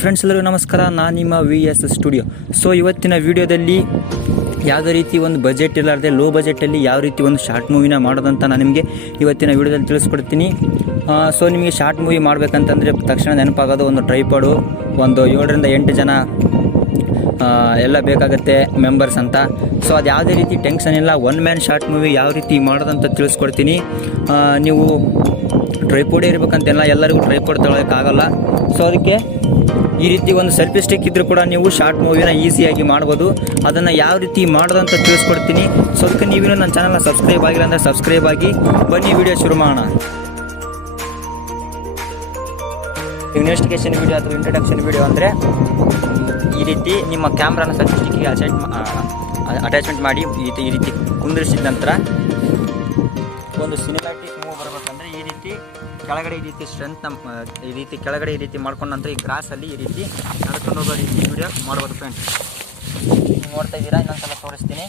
Friends ಎಲ್ಲರಿಗೂ ನಮಸ್ಕಾರ. ನಾನು ನಿಮ್ಮ VS ಸ್ಟುಡಿಯೋ. ಸೊ ಇವತ್ತಿನ ವಿಡಿಯೋದಲ್ಲಿ ಯಾವುದೇ ರೀತಿ ಒಂದು ಬಜೆಟ್ ಇರಲಾರ್ದೆ ಲೋ ಬಜೆಟಲ್ಲಿ ಯಾವ ರೀತಿ ಒಂದು ಶಾರ್ಟ್ ಮೂವಿನ ಮಾಡೋದಂತ ನಾನು ನಿಮಗೆ ಇವತ್ತಿನ ವಿಡಿಯೋದಲ್ಲಿ ತಿಳಿಸ್ಕೊಡ್ತೀನಿ. ಸೊ ನಿಮಗೆ ಶಾರ್ಟ್ ಮೂವಿ ಮಾಡಬೇಕಂತಂದರೆ ತಕ್ಷಣ ನೆನಪಾಗೋದು ಒಂದು ಟ್ರೈಪಾಡು, ಒಂದು 7ರಿಂದ 8 ಜನ ಎಲ್ಲ ಬೇಕಾಗುತ್ತೆ ಮೆಂಬರ್ಸ್ ಅಂತ. ಸೊ ಅದು ಯಾವುದೇ ರೀತಿ ಟೆನ್ಷನ್ ಇಲ್ಲ. ಒನ್ ಮ್ಯಾನ್ ಶಾರ್ಟ್ ಮೂವಿ ಯಾವ ರೀತಿ ಮಾಡೋದಂತ ತಿಳಿಸ್ಕೊಡ್ತೀನಿ. ನೀವು ಟ್ರೈಪೋಡೇ ಇರಬೇಕಂತೆಲ್ಲ, ಎಲ್ಲರಿಗೂ ಟ್ರೈಪೋಡ್ ತಗೊಳ್ಳೋಕ್ಕಾಗಲ್ಲ. ಸೊ ಅದಕ್ಕೆ ಈ ರೀತಿ ಒಂದು ಸೆಲ್ಫಿ ಸ್ಟಿಕ್ ಇದ್ದರೂ ಕೂಡ ನೀವು ಶಾರ್ಟ್ ಮೂವಿನ ಈಸಿಯಾಗಿ ಮಾಡ್ಬೋದು. ಅದನ್ನು ಯಾವ ರೀತಿ ಮಾಡೋದಂತ ತಿಳಿಸ್ಕೊಡ್ತೀನಿ. ಸೊ ಅದಕ್ಕೆ ನೀವೇನು ನನ್ನ ಚಾನಲ್ನ ಸಬ್ಸ್ಕ್ರೈಬ್ ಆಗಿಲ್ಲ ಅಂದರೆ ಸಬ್ಸ್ಕ್ರೈಬ್ ಆಗಿ ಬನ್ನಿ ವಿಡಿಯೋ ಶುರು ಮಾಡೋಣ. ಇನ್ವೆಸ್ಟಿಗೇಷನ್ ವಿಡಿಯೋ ಅಥವಾ ಇಂಟ್ರಡಕ್ಷನ್ ವಿಡಿಯೋ ಅಂದರೆ ಈ ರೀತಿ ನಿಮ್ಮ ಕ್ಯಾಮ್ರಾನ ಸೆಲ್ಫಿ ಸ್ಟಿಕ್ಕಿಗೆ ಅಟ್ಯಾಚ್ಮೆಂಟ್ ಮಾಡಿ ಈ ರೀತಿ ಕುಂದಿರಿಸಿದ ನಂತರ ಒಂದು ಸಿನಿಮ್ಯಾಟಿಕ್ ಮೂವ್ ಬರಬೇಕಂದ್ರೆ ಈ ರೀತಿ ಕೆಳಗಡೆ ಈ ರೀತಿ ಸ್ಟ್ರೆಂತ್ ಈ ರೀತಿ ಕೆಳಗಡೆ ಈ ರೀತಿ ಮಾಡ್ಕೊಂಡು ನಂತರ ಈ ಗ್ರಾಸಲ್ಲಿ ಈ ರೀತಿ ನಡ್ಕೊಂಡು ಹೋಗೋ ರೀತಿ ವಿಡಿಯೋ ಮಾಡ್ಬೋದು ಫ್ರೆಂಡ್ಸ್. ನೀವು ನೋಡ್ತಾ ಇದ್ದೀರಾ, ಇನ್ನೊಂದ್ಸಲ ತೋರಿಸ್ತೀನಿ.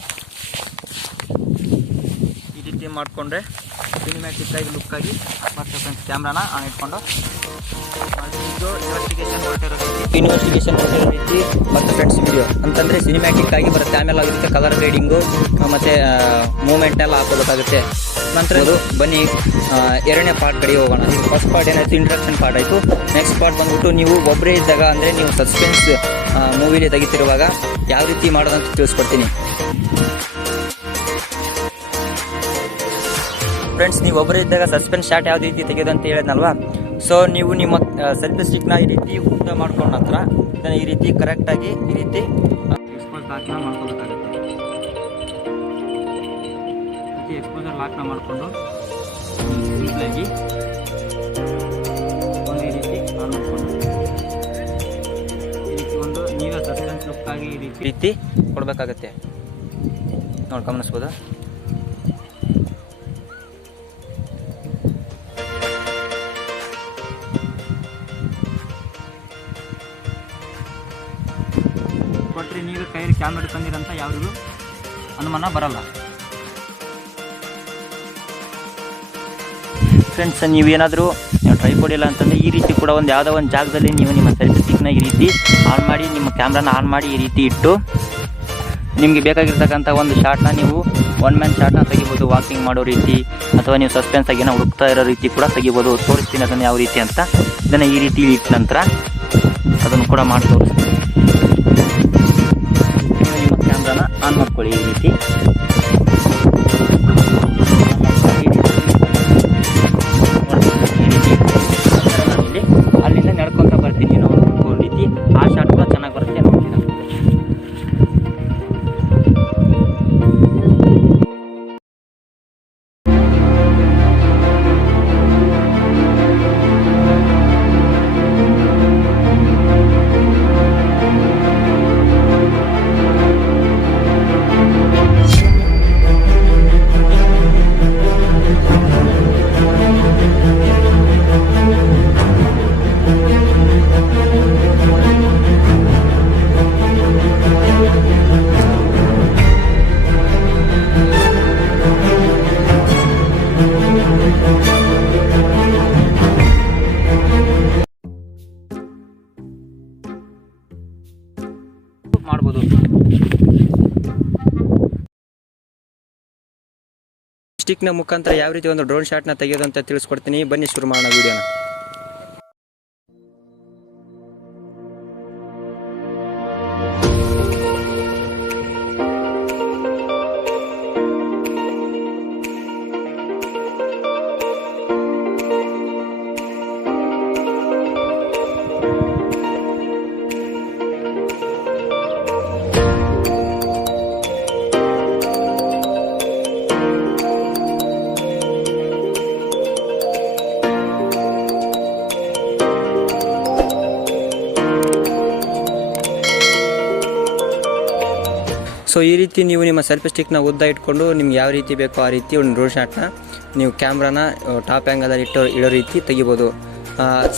ಈ ರೀತಿ ಮಾಡಿಕೊಂಡ್ರೆ ಸಿನಿಮ್ಯಾಟಿಕ್ ಆಗಿ ಲುಕ್ಕಾಗಿ ಮತ್ತೆ ಫ್ರೆಂಡ್ಸ್ ಕ್ಯಾಮ್ರಾನ ಆನ್ ಇಟ್ಕೊಂಡು ಇದು ಇನ್ವೆಸ್ಟಿಗೇಷನ್ ಹೊರಟಿರೋ ರೀತಿ ಮತ್ತು ಫ್ರೆಂಡ್ಸ್ ವಿಡಿಯೋ ಅಂತಂದರೆ ಸಿನಿಮ್ಯಾಟಿಕ್ ಆಗಿ ಬರುತ್ತೆ. ಆಮೇಲೆ ಅದಕ್ಕೆ ಕಲರ್ ಗ್ರೇಡಿಂಗು ಮತ್ತು ಮೂಮೆಂಟ್ ಎಲ್ಲ ಹಾಕೋಬೇಕಾಗುತ್ತೆ. ನಂತರ ಅದು ಬನ್ನಿ ಎರಡನೇ ಪಾರ್ಟ್ ಕಡೆ ಹೋಗೋಣ. ಇದು ಫಸ್ಟ್ ಪಾರ್ಟ್ ಏನಾಯಿತು, ಇಂಟ್ರಡಕ್ಷನ್ ಪಾರ್ಟ್ ಆಯಿತು. ನೆಕ್ಸ್ಟ್ ಪಾರ್ಟ್ ಬಂದ್ಬಿಟ್ಟು ನೀವು ಒಬ್ಬರೇ ಇದ್ದಾಗ ಅಂದರೆ ನೀವು ಸಸ್ಪೆನ್ಸ್ ಮೂವಿಲಿ ತೆಗಿತಿರುವಾಗ ಯಾವ ರೀತಿ ಮಾಡೋದಂತ ತಿಳಿಸ್ಕೊಡ್ತೀನಿ. ಫ್ರೆಂಡ್ಸ್, ನೀವು ಒಬ್ಬರೇ ಇದ್ದಾಗ ಸಸ್ಪೆನ್ಸ್ ಶಾಟ್ ಯಾವ ರೀತಿ ತೆಗೆಯೋದು ಅಂತ ಹೇಳಿದ್ನಲ್ವಾ. ಸೊ ನೀವು ನಿಮ್ಮ ಸೆಲ್ಫಿ ಸ್ಟಿಕ್ನ ಈ ರೀತಿ ಉದ್ದ ಮಾಡ್ಕೊಂಡ ನಂತರ ಇದನ್ನು ಈ ರೀತಿ ಕರೆಕ್ಟಾಗಿ ಈ ರೀತಿ ಎಕ್ಸ್ಪೋಸ್ ಲಾಕ್ನ ಮಾಡ್ಕೋಬೇಕಾಗುತ್ತೆ. ಈ ಎಕ್ಸ್ಪೋಸರ್ ಲಾಕ್ನ ಮಾಡಿಕೊಂಡು ಸಿಂಪಲಾಗಿ ಒಂದು ಈ ರೀತಿ ಆನ್ ಮಾಡಿಕೊಂಡು ಈ ರೀತಿ ಒಂದು ನೀವೇ ಸಸ್ಪೆನ್ಸ್ ಲುಕ್ಕಾಗಿ ಈ ರೀತಿ ಕೊಡಬೇಕಾಗತ್ತೆ. ನೋಡಿ ಗಮನಿಸ್ಬೋದು. ಕೊಟ್ಟರೆ ನೀವು ಕೈಯಲ್ಲಿ ಕ್ಯಾಮ್ರಾ ಹಿಡ್ಕೊಂಡಿರಂತ ಯಾರಿಗೂ ಅನುಮಾನ ಬರಲ್ಲ. ಫ್ರೆಂಡ್ಸ್, ನೀವೇನಾದರೂ ಟ್ರೈಪಾಡ್ ಇಲ್ಲ ಅಂತಂದರೆ ಈ ರೀತಿ ಕೂಡ ಒಂದು ಯಾವುದೋ ಒಂದು ಜಾಗದಲ್ಲಿ ನೀವು ನಿಮ್ಮ ಸೆಲ್ಫಿ ಸ್ಟಿಕ್ನ ಈ ರೀತಿ ಆನ್ ಮಾಡಿ, ನಿಮ್ಮ ಕ್ಯಾಮ್ರಾನ ಆನ್ ಮಾಡಿ ಈ ರೀತಿ ಇಟ್ಟು ನಿಮಗೆ ಬೇಕಾಗಿರ್ತಕ್ಕಂಥ ಒಂದು ಶಾರ್ಟ್ನ ನೀವು ಒನ್ ಮ್ಯಾನ್ ಶಾರ್ಟ್ನ ತೆಗಿಬೋದು. ವಾಕಿಂಗ್ ಮಾಡೋ ರೀತಿ ಅಥವಾ ನೀವು ಸಸ್ಪೆನ್ಸ್ ಆಗಿ ಏನೋ ಹುಡುಕ್ತಾ ಇರೋ ರೀತಿ ಕೂಡ ತೆಗಿಬೋದು. ತೋರಿಸ್ತೀನಿ ಅದನ್ನು ಯಾವ ರೀತಿ ಅಂತ. ಇದನ್ನು ಈ ರೀತಿ ಇಟ್ಟ ನಂತರ ಅದನ್ನು ಕೂಡ ಮಾಡಿ ತೋರಿಸ್ತೀನಿ. ನಿಮ್ಮ ಕ್ಯಾಮ್ರಾನ ಆನ್ ಮಾಡ್ಕೊಳ್ಳಿ ಈ ರೀತಿ. ಅಲ್ಲಿಂದ ನಡ್ಕೊತ ಬರ್ತೀನಿ ಒಂದು ರೀತಿ. ಆ ಶಾಟ್ ಕೂಡ ಚೆನ್ನಾಗಿ ಬರುತ್ತೆ ನೋಡ್ತೀನಿ. ಮಾಡ್ಬೋದು. ಸ್ಟಿಕ್ನ ಮುಖಾಂತರ ಯಾವ ರೀತಿ ಒಂದು ಡ್ರೋನ್ ಶಾಟ್ನ ತೆಗೆಯೋದು ಅಂತ ತಿಳಿಸ್ಕೊಡ್ತೀನಿ. ಬನ್ನಿ ಶುರು ಮಾಡೋಣ ವಿಡಿಯೋನ. ಸೊ ಈ ರೀತಿ ನೀವು ನಿಮ್ಮ ಸೆಲ್ಫಿ ಸ್ಟಿಕ್ನ ಉದ್ದ ಇಟ್ಕೊಂಡು ನಿಮ್ಗೆ ಯಾವ ರೀತಿ ಬೇಕೋ ಆ ರೀತಿ ಒಂದು ಡ್ರೋನ್ ಶಾಟ್ನ ನೀವು ಕ್ಯಾಮ್ರಾನ ಟಾಪ್ ಆ್ಯಂಗಲಲ್ಲಿ ಇಡೋ ರೀತಿ ತೆಗಿಬೋದು.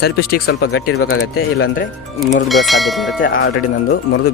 ಸೆಲ್ಫಿ ಸ್ಟಿಕ್ ಸ್ವಲ್ಪ ಗಟ್ಟಿ ಇರಬೇಕಾಗತ್ತೆ, ಇಲ್ಲಾಂದರೆ ಮುರಿದು ಬರೋ ಸಾಧ್ಯತೆ ಇರುತ್ತೆ. ಆಲ್ರೆಡಿ ನಂದು ಮುರಿದು